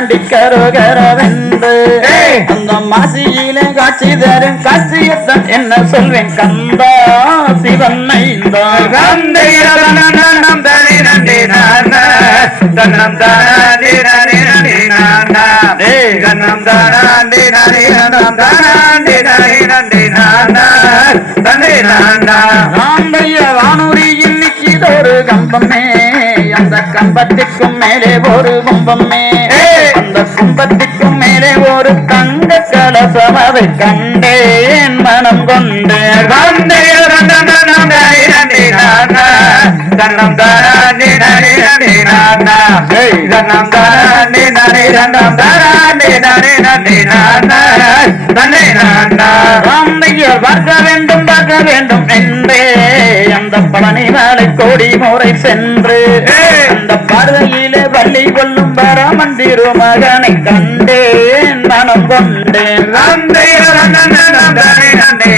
மொட்டையாண்டி கருகரவென்று அந்த மாசியில காட்சி தரும் காட்சியத்தான் என்ன சொல்வேன்? கந்தா சிவன் ஆந்தைய வானூரியில் நிற்கிதொரு கம்பமே. அந்த கம்பத்திற்கும் மேலே ஒரு கும்பமே. அந்த மேலே ஒரு தங்க கலசம் அதை கண்டேன் மனம் கொண்டு. தன்னம் தானே நரே நரே நானா தன்னம் தானே நரே தன்னம் தானே நரே நரே நானா தன்னை நானா ராமையர் பார்க்க வேண்டும் பார்க்க வேண்டும் என்றே அந்த பழனி மலை கோடி முறை சென்று அந்த பார்வையிலே வள்ளி கொள்ளும் பரமன் திருமகனை கண்டேன் மனம் கொண்டேன். நந்தை நந்தனம் தானே நந்தே